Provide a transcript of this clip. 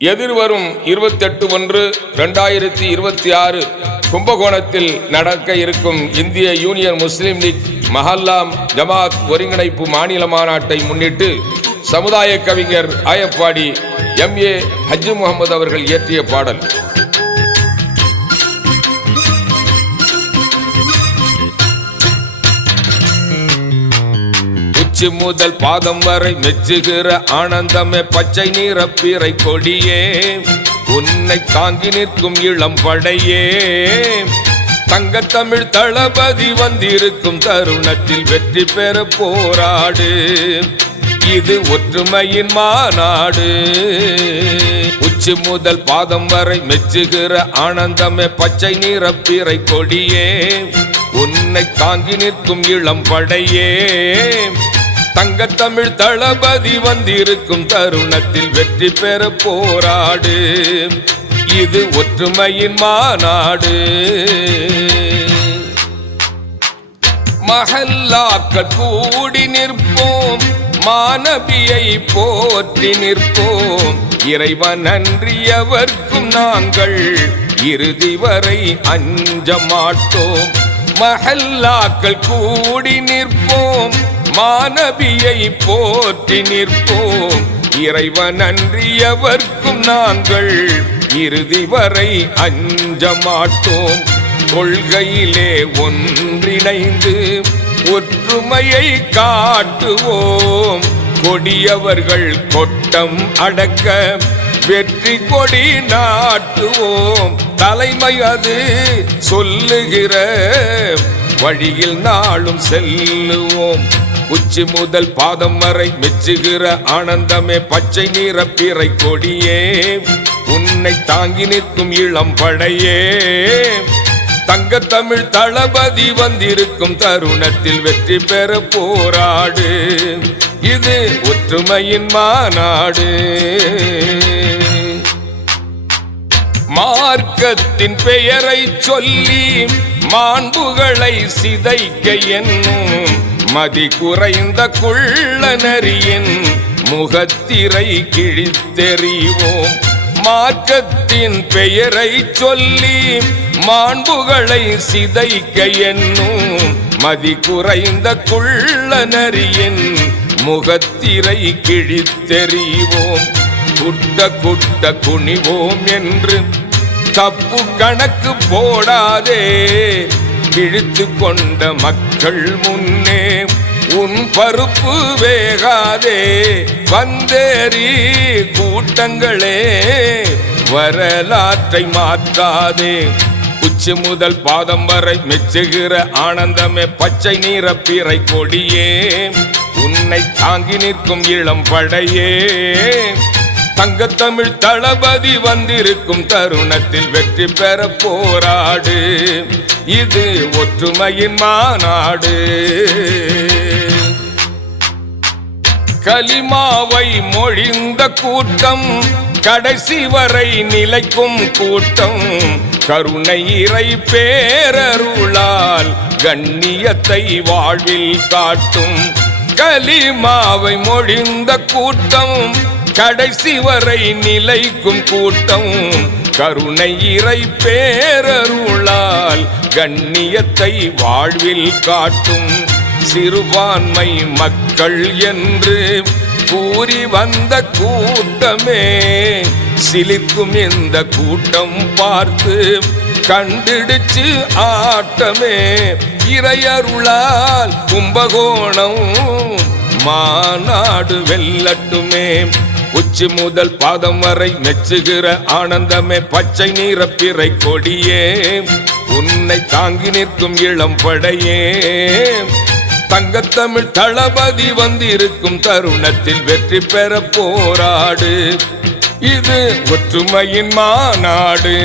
எதிர்வரும் இருபத்தெட்டு ஒன்று ரெண்டாயிரத்தி இருபத்தி ஆறு கும்பகோணத்தில் நடக்க இருக்கும் இந்திய யூனியன் முஸ்லீம் லீக் மஹல்லாம் ஜமாத் ஒருங்கிணைப்பு மாநில மாநாட்டை முன்னிட்டு சமுதாய கவிஞர் ஆயப்பாடி எம் ஏ ஹஜ்ஜு முகமது அவர்கள் இயற்றிய பாடல். உச்சி முதல் பாதம் வரை மெச்சுகிற ஆனந்தமே பச்சை நிறப்பிறை கொடியே. உன்னை தாங்கி நிற்கும் இளம் படையே. தங்க தமிழ் தளபதி வந்திருக்கும் தருணத்தில் வெற்றி பெற போராடு. இது ஒற்றுமையின் மாநாடு. உச்சி முதல் பாதம் வரை மெச்சுகிற ஆனந்தமே பச்சை நிறப்பிறை கொடியே. உன்னை தாங்கி நிற்கும் இளம் படையே. தங்க தமிழ் தளபதி வந்திருக்கும் தருணத்தில் வெற்றி பெற போராடு. இது ஒற்றுமையின் மாநாடு. மஹல்லாக்கள் கூடி நிற்போம் மாணவியை போற்றி நிற்போம். இறைவன் நன்றியவர்க்கும் நாங்கள் இறுதி வரை அஞ்ச மாட்டோம் மஹல்லாக்கள் கூடி நிற்போம் மாணவியை போற்றி நிற்போம். இறைவன் நன்றியவர்க்கும் நாங்கள் இறுதி வரை அஞ்ச மாட்டோம் கொள்கையிலே ஒன்றிணைந்து ஒற்றுமையை காட்டுவோம். கொடியவர்கள் கொட்டம் அடக்க வெற்றி கொடி நாட்டுவோம். தலைமை அது சொல்லுகிற வழியில் நாளும் செல்லுவோம். உச்சி முதல் பாதம் வரை மெச்சுகிற ஆனந்தமே பச்சை நிற பிறை கொடியே. உன்னை தாங்கி நிற்கும் இளம் படையே. தங்க தமிழ் தளபதி வந்திருக்கும் தருணத்தில் வெற்றி பெற போராடு. இது ஒற்றுமையின் மாநாடு. மார்க்கத்தின் பெயரை சொல்லி மாண்புகளை சிதைக்க என்னும் மதி குறைந்த குள்ளநரியின் முகத்திரை கிழித்தெறிவோம். மார்க்கத்தின் பெயரை சொல்லி மாண்புகளை சிதைக்க என்னும் மதி குறைந்த குள்ளநரியின் முகத்திரை கிழித்தெறிவோம். குட்ட குட்ட குனிவோம் என்று தப்பு கணக்கு போடாதே. கிழித்து கொண்ட மக்கள் முன்னே உன் பருப்பு வேகாதே வந்தேறி கூட்டங்களே வரலாற்றை மாற்றாதே. உச்சி முதல் பாதம் வரை மெச்சுகிற ஆனந்தமே பச்சை நீர பிறை கொடியே. உன்னை தாங்கி நிற்கும் இளம் படையே. தங்கத்தமிழ் தளபதி வந்திருக்கும் தருணத்தில் வெற்றி பெற போராடு. இது ஒற்றுமையின் மாநாடு. கலிமாவை மொழிந்த கூட்டம் கடைசி வரை நிலைக்கும் கூட்டம். கருணை இறை பேரருளால் கண்ணியத்தை வாழ்வில் காட்டும். கலிமாவை மொழிந்த கூட்டம் கடைசி வரை நிலைக்கும் கூட்டம். கருணை இறை பேரருளால் கண்ணியத்தை வாழ்வில் காட்டும். சிறுபான்மை மக்கள் என்று கூறி வந்த கூட்டமே சிலிக்கும் இந்த கூட்டம் பார்த்து கண்டிடுச்சு ஆட்டமே. இறையருளால் கும்பகோணம் மாநாடு வெல்லட்டுமே. உச்சி முதல் பாதம் வரை மெச்சுகிற ஆனந்தமே. பச்சை நிற பிறை கொடியே. உன்னை தாங்கி நிற்கும் இளம் படையே. தங்கத்தமிழ் தளபதி வந்திருக்கும் தருணத்தில் வெற்றி பெற போராடு. இது ஒற்றுமையின் மாநாடு.